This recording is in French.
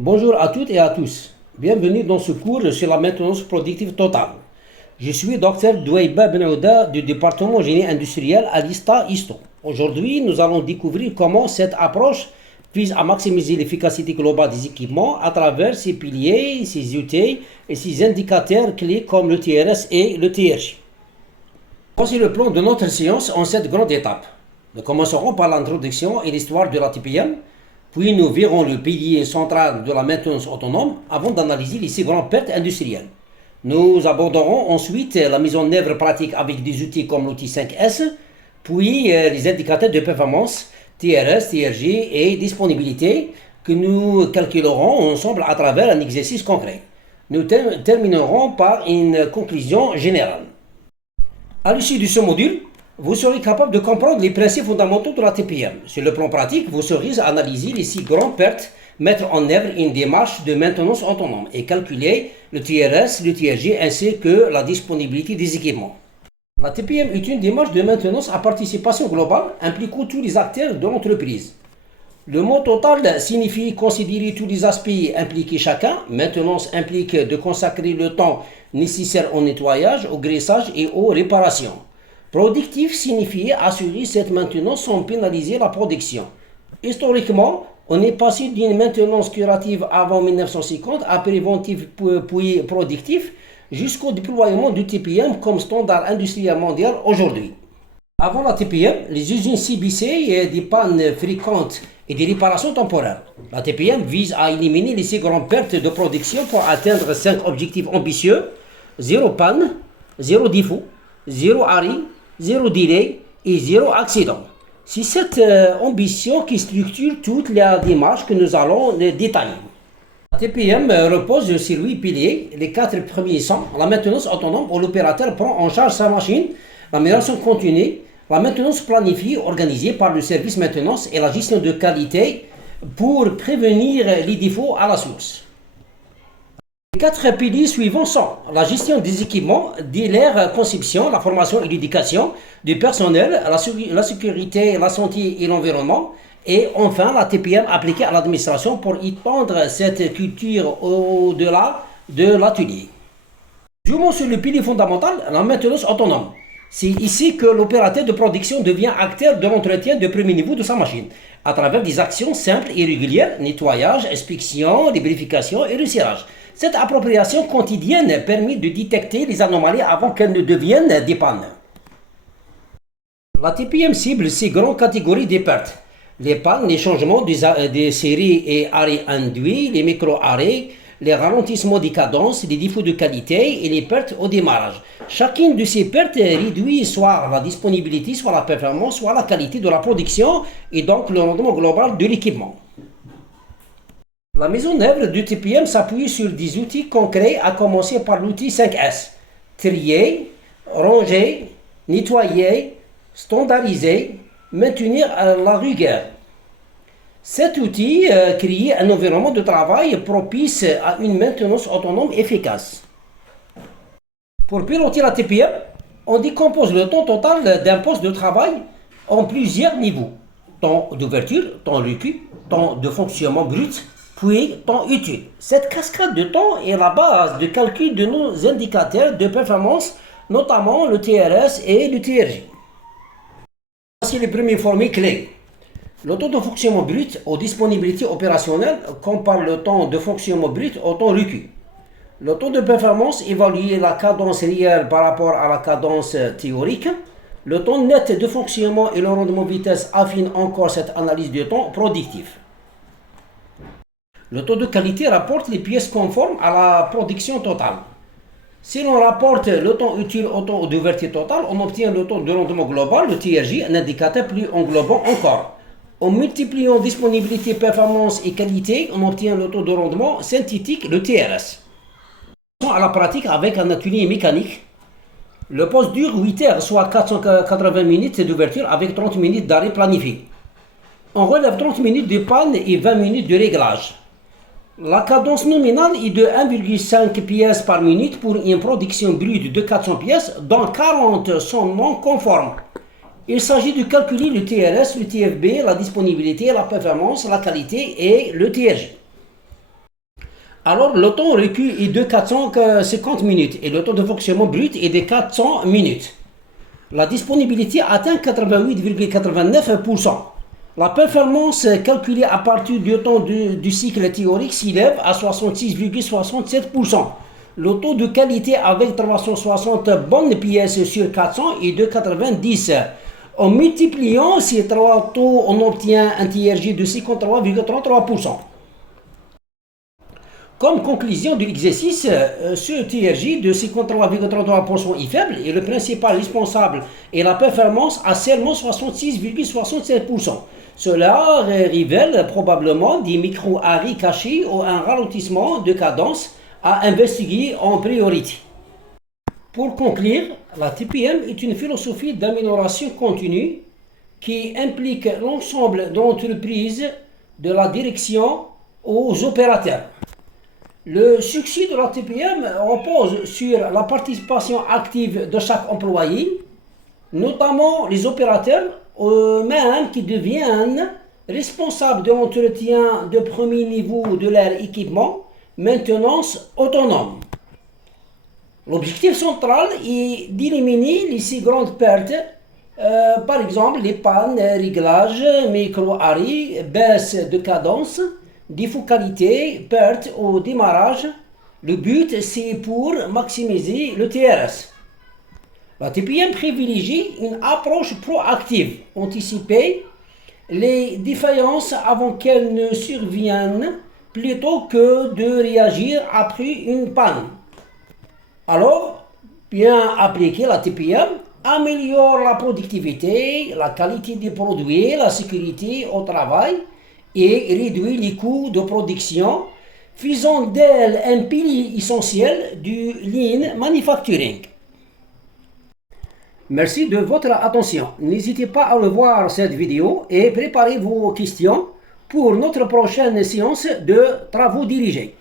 Bonjour à toutes et à tous. Bienvenue dans ce cours sur la maintenance productive totale. Je suis Dr Douaïba Benouda du département génie industriel à l'ISTA ISTO. Aujourd'hui, nous allons découvrir comment cette approche vise à maximiser l'efficacité globale des équipements à travers ses piliers, ses outils et ses indicateurs clés comme le TRS et le TRJ. Voici le plan de notre séance en 7 grandes étapes. Nous commencerons par l'introduction et l'histoire de la TPM. Puis nous verrons le pilier central de la maintenance autonome avant d'analyser les 6 grandes pertes industrielles. Nous aborderons ensuite la mise en œuvre pratique avec des outils comme l'outil 5S, puis les indicateurs de performance TRS, TRJ et disponibilité que nous calculerons ensemble à travers un exercice concret. Nous terminerons par une conclusion générale. À l'issue de ce module, vous serez capable de comprendre les principes fondamentaux de la TPM. Sur le plan pratique, vous serez à analyser les 6 grandes pertes, mettre en œuvre une démarche de maintenance autonome et calculer le TRS, le TRJ ainsi que la disponibilité des équipements. La TPM est une démarche de maintenance à participation globale impliquant tous les acteurs de l'entreprise. Le mot total signifie considérer tous les aspects impliqués chacun. Maintenance implique de consacrer le temps nécessaire au nettoyage, au graissage et aux réparations. Productif signifie assurer cette maintenance sans pénaliser la production. Historiquement, on est passé d'une maintenance curative avant 1950 à préventive puis productif jusqu'au déploiement du TPM comme standard industriel mondial aujourd'hui. Avant la TPM, les usines CBC des pannes fréquentes et des réparations temporaires. La TPM vise à éliminer les 6 grandes pertes de production pour atteindre 5 objectifs ambitieux: 0 panne, 0 défaut, 0 arrêt, 0 délai et 0 accident. C'est cette ambition qui structure toute la démarche que nous allons détailler. La TPM repose sur 8 piliers. Les 4 premiers sont la maintenance autonome où l'opérateur prend en charge sa machine, l'amélioration continue, la maintenance planifiée organisée par le service maintenance et la gestion de qualité pour prévenir les défauts à la source. Les 4 piliers suivants sont la gestion des équipements, dès leur conception, la formation et l'éducation du personnel, la sécurité, la santé et l'environnement, et enfin la TPM appliquée à l'administration pour étendre cette culture au-delà de l'atelier. Jouons sur le pilier fondamental, la maintenance autonome. C'est ici que l'opérateur de production devient acteur de l'entretien de premier niveau de sa machine, à travers des actions simples et régulières, nettoyage, inspection, lubrification et resserrage. Cette appropriation quotidienne permet de détecter les anomalies avant qu'elles ne deviennent des pannes. La TPM cible 6 grandes catégories de pertes: les pannes, les changements des séries et arrêts induits, les micro-arrêts, les ralentissements des cadences, les défauts de qualité et les pertes au démarrage. Chacune de ces pertes réduit soit la disponibilité, soit la performance, soit la qualité de la production et donc le rendement global de l'équipement. La mise en œuvre du TPM s'appuie sur des outils concrets à commencer par l'outil 5S. Trier, ranger, nettoyer, standardiser, maintenir la rigueur. Cet outil crée un environnement de travail propice à une maintenance autonome efficace. Pour piloter la TPM, on décompose le temps total d'un poste de travail en plusieurs niveaux: temps d'ouverture, temps recul, temps de fonctionnement brut, puis temps utile. Cette cascade de temps est la base de calcul de nos indicateurs de performance, notamment le TRS et le TRJ. Voici les premiers formules clés. Le temps de fonctionnement brut aux disponibilités opérationnelles compare le temps de fonctionnement brut au temps recul. Le temps de performance évalue la cadence réelle par rapport à la cadence théorique. Le temps net de fonctionnement et le rendement vitesse affinent encore cette analyse de temps productif. Le taux de qualité rapporte les pièces conformes à la production totale. Si l'on rapporte le temps utile au temps d'ouverture totale, on obtient le taux de rendement global, le TRJ, un indicateur plus englobant encore. En multipliant disponibilité, performance et qualité, on obtient le taux de rendement synthétique, le TRS. À la pratique avec un atelier mécanique, le poste dure 8 heures, soit 480 minutes d'ouverture avec 30 minutes d'arrêt planifié. On relève 30 minutes de panne et 20 minutes de réglage. La cadence nominale est de 1,5 pièces par minute pour une production brute de 400 pièces, dont 40 sont non conformes. Il s'agit de calculer le TRS, le TFB, la disponibilité, la performance, la qualité et le TRJ. Alors, le temps requis est de 450 minutes et le temps de fonctionnement brut est de 400 minutes. La disponibilité atteint 88,89%. La performance calculée à partir du temps du cycle théorique s'élève à 66,67%. Le taux de qualité avec 360 bonnes pièces sur 400 est de 90. En multipliant ces trois taux, on obtient un TRJ de 53,33%. Comme conclusion de l'exercice, ce TRJ de 53,33% est faible et le principal responsable est la performance à seulement 66,67%. Cela révèle probablement des micro-arrêts cachés ou un ralentissement de cadence à investiguer en priorité. Pour conclure, la TPM est une philosophie d'amélioration continue qui implique l'ensemble d'entreprises de la direction aux opérateurs. Le succès de la TPM repose sur la participation active de chaque employé, notamment les opérateurs eux-mêmes qui deviennent responsables de l'entretien de premier niveau de leur équipement, maintenance autonome. L'objectif central est d'éliminer les six grandes pertes, par exemple les pannes, réglages, micro-arrêts, baisse de cadence, défocalité, perte au démarrage. Le but, c'est pour maximiser le TRS. La TPM privilégie une approche proactive, anticiper les défaillances avant qu'elles ne surviennent plutôt que de réagir après une panne. Alors, bien appliquer la TPM améliore la productivité, la qualité des produits, la sécurité au travail et réduit les coûts de production, faisant d'elle un pilier essentiel du lean manufacturing. Merci de votre attention. N'hésitez pas à revoir cette vidéo et préparez vos questions pour notre prochaine séance de travaux dirigés.